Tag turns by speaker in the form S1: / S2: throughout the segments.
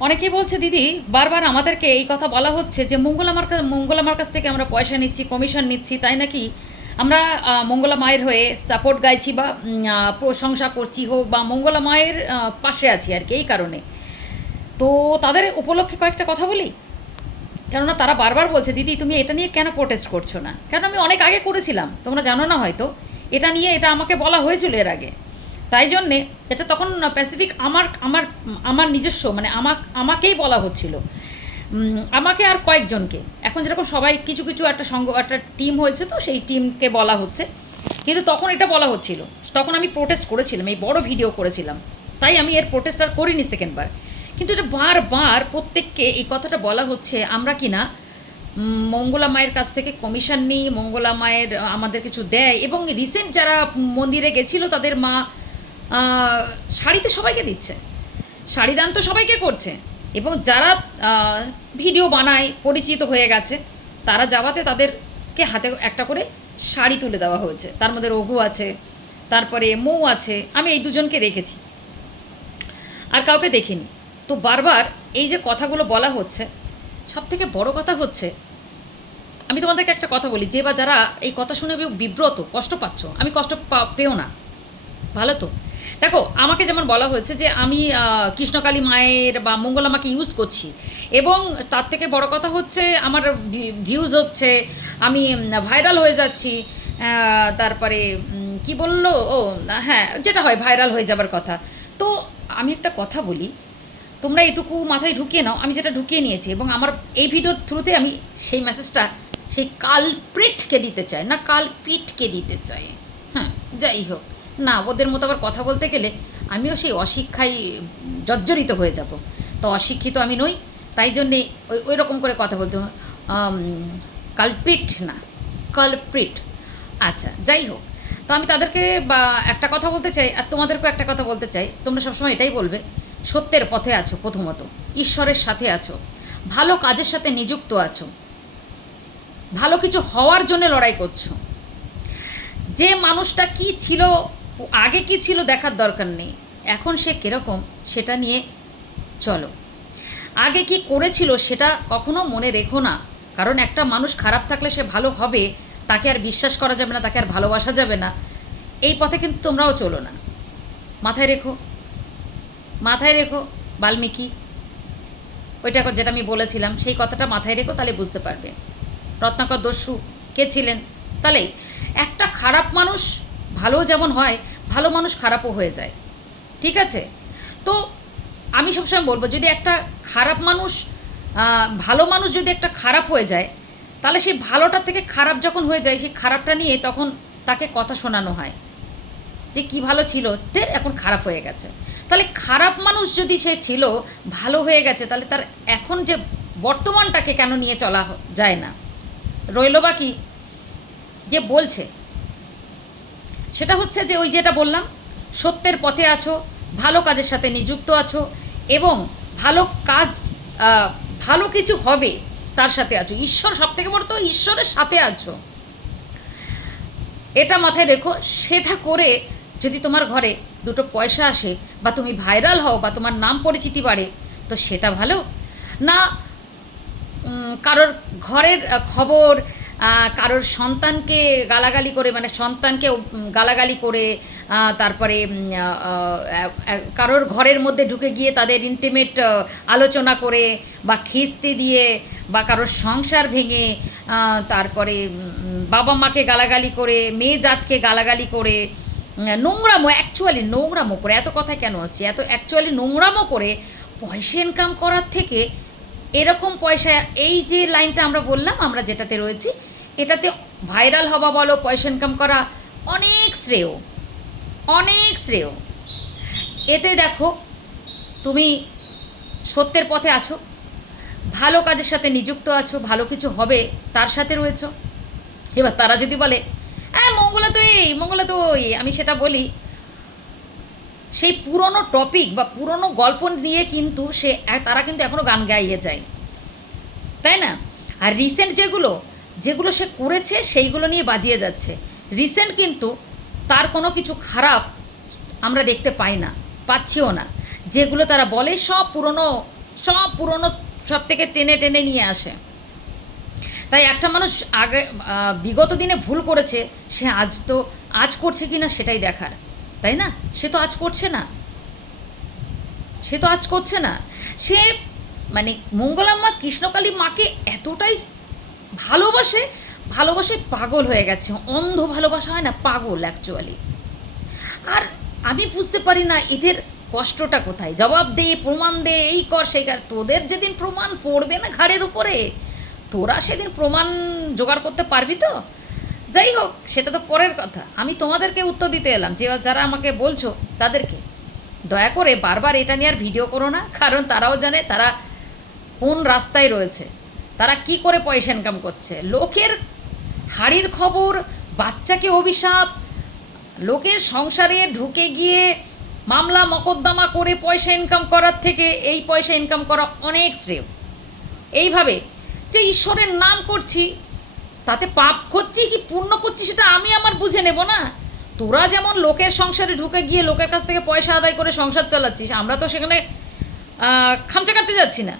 S1: অনেকেই বলছে, দিদি, বারবার আমাদেরকে এই কথা বলা হচ্ছে যে মঙ্গলামার কাছ মঙ্গলামার কাছ থেকে আমরা পয়সা নিচ্ছি কমিশন নিচ্ছি, তাই নাকি? আমরা মঙ্গলা মায়ের হয়ে সাপোর্ট গাইছি বা প্রশংসা করছি হোক বা মঙ্গলা মায়ের পাশে আছি আর কি, এই কারণে। তো তাদের উপলক্ষে কয়েকটা কথা বলি। কেননা তারা বারবার বলছে, দিদি, তুমি এটা নিয়ে কেন প্রোটেস্ট করছ না? কেন আমি অনেক আগে করেছিলাম, তোমরা জানো না হয়তো। এটা নিয়ে এটা আমাকে বলা হয়েছিল এর আগে। তাই জন্যে এটা তখন প্যাসিফিক আমার আমার আমার নিজস্ব মানে আমাক, আমাকেই বলা হচ্ছিল। আমাকে আর কয়েকজনকে। এখন যেরকম সবাই কিছু কিছু একটা সঙ্গ, একটা টিম হয়েছে তো, সেই টিমকে বলা হচ্ছে। কিন্তু তখন এটা বলা হচ্ছিল। তখন আমি প্রোটেস্ট করেছিলাম, এই বড় ভিডিও করেছিলাম। তাই আমি এর প্রোটেস্ট আর করিনি সেকেন্ডবার কিন্তু এটা বারবার প্রত্যেককে এই কথাটা বলা হচ্ছে, আমরা কি না মঙ্গলা মায়ের কাছ থেকে কমিশন নিই, মঙ্গলা মায়ের আমাদের কিছু দেয়। এবং রিসেন্ট যারা মন্দিরে গেছিল, তাদের মা শাড়িতে সবাইকে দিচ্ছে। শাড়ি দান তো সবাইকে করছে। এবং যারা ভিডিও বানায়, পরিচিত হয়ে গেছে, তারা যাওয়াতে তাদেরকে হাতে একটা করে শাড়ি তুলে দেওয়া হয়েছে। তার মধ্যে রঘু আছে, তারপরে মৌ আছে, আমি এই দুজনকে দেখেছি। আর কাউকে দেখিনি। তো বারবার এই যে কথাগুলো বলা হচ্ছে সব থেকে বড় কথা হচ্ছে, আমি তোমাদেরকে একটা কথা বলি, যে বা যারা এই কথা শুনে বিব্রত, কষ্ট পাচ্ছ, আমি কষ্ট পেও না। ভালো তো? দেখো, আমাকে যেমন বলা হয়েছে যে আমি কৃষ্ণকালী মায়ের বা মঙ্গল আমাকে ইউজ করছি, এবং তার থেকে বড় কথা হচ্ছে আমার ভিউজ হচ্ছে, আমি ভাইরাল হয়ে যাচ্ছি তারপরে কি বলল? ও হ্যাঁ যেটা হয় ভাইরাল হয়ে যাবার কথা। তো আমি একটা কথা বলি, তোমরা এটুকু মাথায় ঢুকিয়ে নাও, আমি যেটা ঢুকিয়ে নিয়েছি, এবং আমার এই ভিডিওর থ্রুতে আমি সেই মেসেজটা সেই কালপ্রিটকে দিতে চাই, না কালপিটকে দিতে চাই। হ্যাঁ যাই হোক। না, ওদের মতো আবার কথা বলতে গেলে আমিও সেই অশিক্ষায় জর্জরিত হয়ে যাব। তো অশিক্ষিত আমি নই, তাই জন্যে ওই ওই রকম করে কথা বলতে কালপিট না, কালপ্রিট। আচ্ছা যাই হোক, তো আমি তাদেরকে বা, একটা কথা বলতে চাই, আর তোমাদেরকেও একটা কথা বলতে চাই। তোমরা সবসময় এটাই বলবে, সত্যের পথে আছো প্রথমত, ঈশ্বরের সাথে আছো, ভালো কাজের সাথে নিযুক্ত আছো, ভালো কিছু হওয়ার জন্য লড়াই করছ। যে মানুষটা কি ছিল আগে কি ছিল দেখার দরকার নেই। এখন সে কীরকম, সেটা নিয়ে চলো। আগে কি করেছিল সেটা কখনো মনে রেখো না। কারণ একটা মানুষ খারাপ থাকলে সে ভালো হবে, তাকে আর বিশ্বাস করা যাবে না, তাকে আর ভালোবাসা যাবে না। এই পথে কিন্তু তোমরাও চলো না। মাথায় রেখো। মাথায় রেখো, বাল্মীকি। ওইটা যেটা আমি বলেছিলাম, সেই কথাটা মাথায় রেখো, তাহলে বুঝতে পারবে। রত্নাকর দস্যু কে ছিলেন? তাহলে একটা খারাপ মানুষ ভালো যেমন হয়, ভালো মানুষ খারাপও হয়ে যায়। ঠিক আছে? তো আমি সবসময় বলব, যদি একটা খারাপ মানুষ ভালো মানুষ যদি একটা খারাপ হয়ে যায়, তাহলে সেই ভালোটার থেকে খারাপ যখন হয়ে যায়, সেই খারাপটা নিয়ে তখন তাকে কথা শোনানো হয়। যে কি ভালো ছিল, তে এখন খারাপ হয়ে গেছে। তাহলে খারাপ মানুষ যদি সে ছিল, ভালো হয়ে গেছে, তাহলে তার এখন যে বর্তমানটাকে কেন নিয়ে চলা যায় না? রইল বা কি? যে বলছে সেটা হচ্ছে যে ওই যেটা বললাম, সত্যের পথে আছো, ভালো কাজের সাথে নিযুক্ত আছো এবং ভালো কাজ ভালো কিছু হবে তার সাথে আছো। ঈশ্বর সব থেকে বড় তো ঈশ্বরের সাথে আছো। এটা মাথায় রেখো, সেটা করে যদি তোমার ঘরে দুটো পয়সা আসে বা তুমি ভাইরাল হও বা তোমার নাম পরিচিতি বাড়ে, তো সেটা ভালো। না কারোর ঘরের খবর কারোর সন্তানকে গালাগালি করে মানে সন্তানকে গালাগালি করে তারপরে কারোর ঘরের মধ্যে ঢুকে গিয়ে তাদের ইন্টিমেট আলোচনা করে বা খিস্তি দিয়ে বা কারোর সংসার ভেঙে তারপরে বাবা মাকে গালাগালি করে, মেয়ে জাতকে গালাগালি করে নোংরামো অ্যাকচুয়ালি নোংরামো করে, এত কথা কেন আসছে? এত অ্যাকচুয়ালি নোংরামো করে পয়সা ইনকাম করার থেকে এরকম পয়সা, এই যে লাইনটা আমরা বললাম, আমরা যেটাতে রয়েছি এটাতে ভাইরাল হওয়া বলো, পয়সা ইনকাম করা অনেক শ্রেয়। অনেক শ্রেয়। এতে দেখো, তুমি সত্যের পথে আছো, ভালো কাজের সাথে নিযুক্ত আছো, ভালো কিছু হবে তার সাথে রয়েছো। এবার তারা যদি বলে হ্যাঁ মঙ্গলা তো এই মঙ্গলা তো ওই আমি সেটা বলি। সেই পুরনো টপিক বা পুরনো গল্প নিয়ে কিন্তু সে, তারা কিন্তু এখনও গান গাইয়ে যায়। তাই না? আর রিসেন্ট যেগুলো যেগুলো সে করেছে সেইগুলো নিয়ে বাজিয়ে যাচ্ছে। রিসেন্ট কিন্তু তার কোনো কিছু খারাপ আমরা দেখতে পাই না, পাচ্ছিও না। যেগুলো তারা বলে সব পুরনো সব পুরনো, সব থেকে টেনে টেনে নিয়ে আসে। তাই একটা মানুষ আগে বিগত দিনে ভুল করেছে, সে আজ তো, আজ করছে কি না সেটাই দেখার। তাই না? সে তো আজ করছে না। সে তো আজ করছে না। সে মানে মঙ্গলাম্মা কৃষ্ণকালী মাকে এতটাই ভালোবাসে ভালোবাসে পাগল হয়ে গেছে। অন্ধ ভালোবাসা হয় না, পাগল অ্যাকচুয়ালি আর আমি বুঝতে পারি না এদের কষ্টটা কোথায়। জবাব দে, প্রমাণ দে, এই কর, সেই কর। তোদের যেদিন প্রমাণ পড়বে না ঘাড়ের উপরে, তোরা সেদিন প্রমাণ জোগাড় করতে পারবি তো? যাই হোক, সেটা তো পরের কথা। আমি তোমাদেরকে উত্তর দিতে এলাম, যে যারা আমাকে বলছো তাদেরকে। দয়া করে বারবার এটা নিয়ে আর ভিডিও করো না, কারণ তারাও জানে তারা কোন রাস্তায় রয়েছে। তারা কি করে পয়সা ইনকাম করছে? লোকের হাড়ির খবর, বাচ্চাকে অভিশাপ, লোকের সংসারে ঢুকে গিয়ে মামলা মকদ্দমা করে পয়সা ইনকাম করার থেকে এই পয়সা ইনকাম করা অনেক শ্রেয়। এইভাবে যে ঈশ্বরের নাম করছি, তাতে পাপ করছি কি পূর্ণ করছি সেটা আমি আমার বুঝে নেব না? তোরা যেমন লোকের সংসারে ঢুকে গিয়ে লোকের কাছ থেকে পয়সা আদায় করে সংসার চালাচ্ছিস, আমরা তো সেখানে খামচা কাটতে যাচ্ছি না।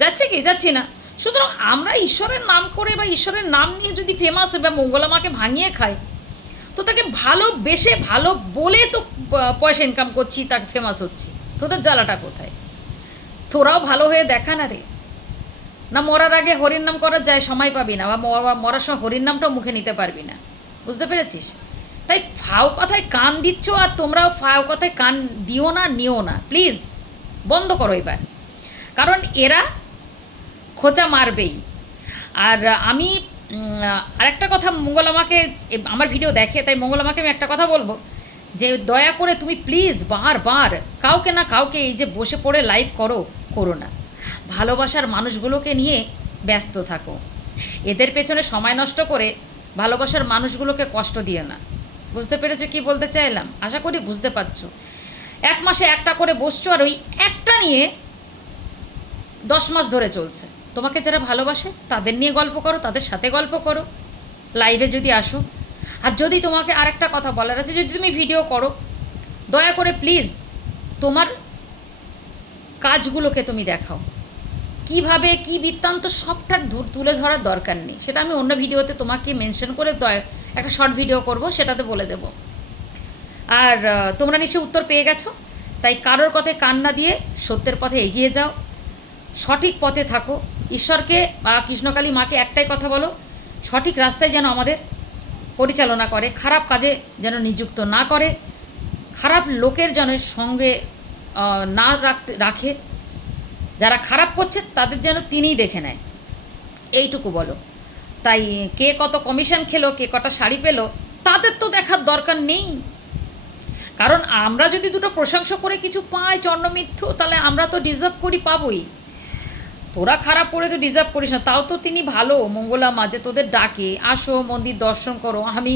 S1: যাচ্ছে কি? যাচ্ছি না। সুতরাং আমরা ঈশ্বরের নাম করে বা ঈশ্বরের নাম নিয়ে যদি ফেমাস বা মঙ্গলামাকে ভাঙিয়ে খাই তো তাকে ভালোবেসে ভালো বলে তো পয়সা ইনকাম করছি তাকে ফেমাস হচ্ছি। তোদের জ্বালাটা কোথায়? তোরাও ভালো হয়ে দেখা না রে। না মরার আগে হরির নাম করা যায় সময় পাবি না, বা মরা- মরার সময় হরির নামটাও মুখে নিতে পারবি না। বুঝতে পেরেছিস? তাই ফাও কথায় কান দিচ্ছ আর তোমরাও ফাও কথায় কান দিও না, নিও না। প্লিজ বন্ধ করো এবার। কারণ এরা খোঁচা মারবেই। আর আমি আরেকটা কথা মঙ্গলামাকে এ- আমার ভিডিও দেখে, তাই মঙ্গলামাকে আমি একটা কথা বলব, যে দয়া করে তুমি প্লিজ বারবার কাউকে না কাউকে এই যে বসে পড়ে লাইভ করো করো না। ভালোবাসার মানুষগুলোকে নিয়ে ব্যস্ত থাকো। এদের পেছনে সময় নষ্ট করে ভালোবাসার মানুষগুলোকে কষ্ট দিয়ে না। বুঝতে পেরেছ কি বলতে চাইলাম? আশা করি বুঝতে পারছ। এক মাসে একটা করে বসছো আর ওই একটা নিয়ে দশ মাস ধরে চলছে। তোমাকে যারা ভালোবাসে, তাদের নিয়ে গল্প করো, তাদের সাথে গল্প করো লাইভে যদি আসো। আর যদি তোমাকে আরেকটা কথা বলার আছে, যদি তুমি ভিডিও করো, দয়া করে প্লিজ তোমার কাজগুলোকে তুমি দেখাও। কীভাবে, কি বৃত্তান্ত সবটা তুলে ধরার দরকার নেই। সেটা আমি অন্য ভিডিওতে তোমাকে মেনশন করে দয়া, একটা শর্ট ভিডিও করব, সেটাতে বলে দেব। আর তোমরা নিশ্চয়ই উত্তর পেয়ে গেছো। তাই কারোর কথায় কান্না দিয়ে সত্যের পথে এগিয়ে যাও। সঠিক পথে থাকো। ঈশ্বরকে বা কৃষ্ণকালী মাকে একটাই কথা বলো, সঠিক রাস্তায় যেন আমাদের পরিচালনা করে, খারাপ কাজে যেন নিযুক্ত না করে, খারাপ লোকের যেন সঙ্গে না রাখতে, রাখে। যারা খারাপ করছে তাদের যেন তিনিই দেখে নেয়। এইটুকু বলো। তাই কে কত কমিশন খেলো, কে কটা শাড়ি পেল, তাদের তো দেখার দরকার নেই। কারণ আমরা যদি দুটো প্রশংসা করে কিছু পাই চন্দ্রমিথ্যু তাহলে আমরা তো ডিজার্ভ করি, পাবোই। তোরা খারাপ করে তো ডিজার্ভ করিস না, তাও তো তিনি ভালো, মঙ্গলা মাঝে তোদের ডাকে, আসো মন্দির দর্শন করো, আমি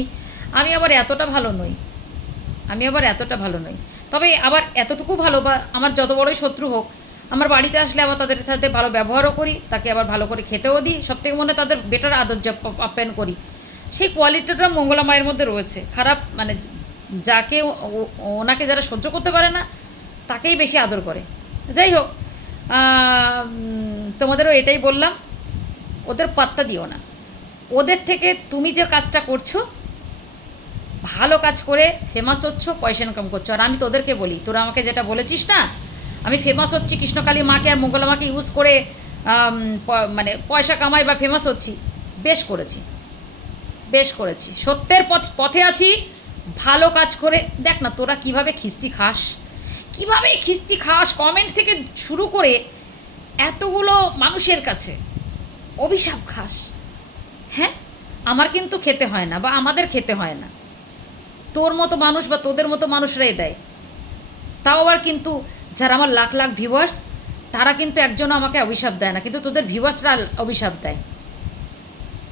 S1: আমি আবার এতটা ভালো নই, আমি আবার এতটা ভালো নই। তবে আবার এতটুকু ভালো বা আমার যত বড়ই শত্রু হোক, আমার বাড়িতে আসলে আবার তাদের সাথে ভালো ব্যবহারও করি, তাকে আবার ভালো করে খেতেও দিই সব থেকে মনে তাদের বেটার আদর আপ্যায়ন করি। সেই কোয়ালিটিটা মঙ্গলা মায়ের মধ্যে রয়েছে, খারাপ মানে যাকে ওনাকে যারা সহ্য করতে পারে না, তাকেই বেশি আদর করে। যাই হোক তোমাদেরও এটাই বললাম, ওদের পাত্তা দিও না। ওদের থেকে তুমি যে কাজটা করছ, ভালো কাজ করে ফেমাস হচ্ছ, পয়সা ইনকাম করছ। আর আমি তোদেরকে বলি, তোরা আমাকে যেটা বলেছিস না, আমি ফেমাস হচ্ছি, কৃষ্ণকালী মাকে আর মঙ্গলা মাকে ইউজ করে মানে পয়সা কামাই বা ফেমাস হচ্ছি, বেশ করেছি। বেশ করেছি। সত্যের পথ, পথে আছি, ভালো কাজ করে, দেখ না, তোরা কীভাবে খিস্তি খাস। কীভাবে খিস্তি খাস কমেন্ট থেকে শুরু করে এতগুলো মানুষের কাছে অভিশাপ খাস? হ্যাঁ? আমার কিন্তু খেতে হয় না বা আমাদের খেতে হয় না। তোর মতো মানুষ বা তোদের মতো মানুষরাই দেয়। তাও আবার কিন্তু যারা আমার লাখ লাখ ভিউয়ার্স তারা কিন্তু একজনও আমাকে অভিশাপ দেয় না। কিন্তু তোদের ভিউয়ার্সরা অভিশাপ দেয়।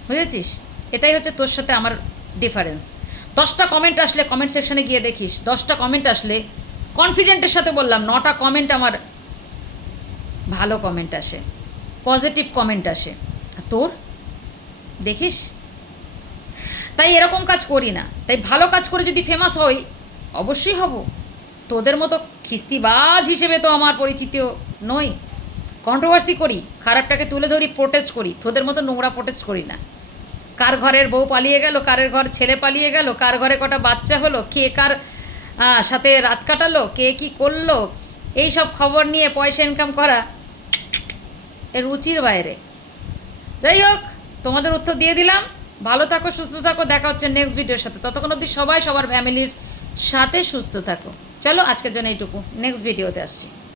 S1: বুঝেছিস? এটাই হচ্ছে তোর সাথে আমার ডিফারেন্স দশটা কমেন্ট আসলে কমেন্ট সেকশনে গিয়ে দেখিস। দশটা কমেন্ট আসলে কনফিডেন্টের সাথে বললাম, নটা কমেন্ট আমার ভালো কমেন্ট আসে পজিটিভ কমেন্ট আসে। তোর? দেখিস? তাই এরকম কাজ করি না। তাই ভালো কাজ করে যদি ফেমাস হই, অবশ্যই হব। তোদের মতো খিস্তিবাজ হিসেবে তো আমার পরিচিত নই। কন্ট্রোভার্সি করি, খারাপটাকে তুলে ধরি প্রোটেস্ট করি। তোদের মতো নোংরা প্রোটেস্ট করি না। কার ঘরের বউ পালিয়ে গেল, কারের ঘর ছেলে পালিয়ে গেল, কার ঘরে কটা বাচ্চা হলো, কে কার সাথে রাত কাটালো, কে কি করল, এই সব খবর নিয়ে পয়সা ইনকাম করা এর রুচির বাইরে। যাই হোক, তোমাদের উত্তর দিয়ে দিলাম। ভালো থাকো, সুস্থ থাকো, দেখা হচ্ছে নেক্সট ভিডিওর সাথে। ততক্ষণ অবধি সবাই সবার ফ্যামিলির সাথে সুস্থ থাকো। চলো, আজকের জন্য এইটুকু। নেক্সট ভিডিওতে আসছি।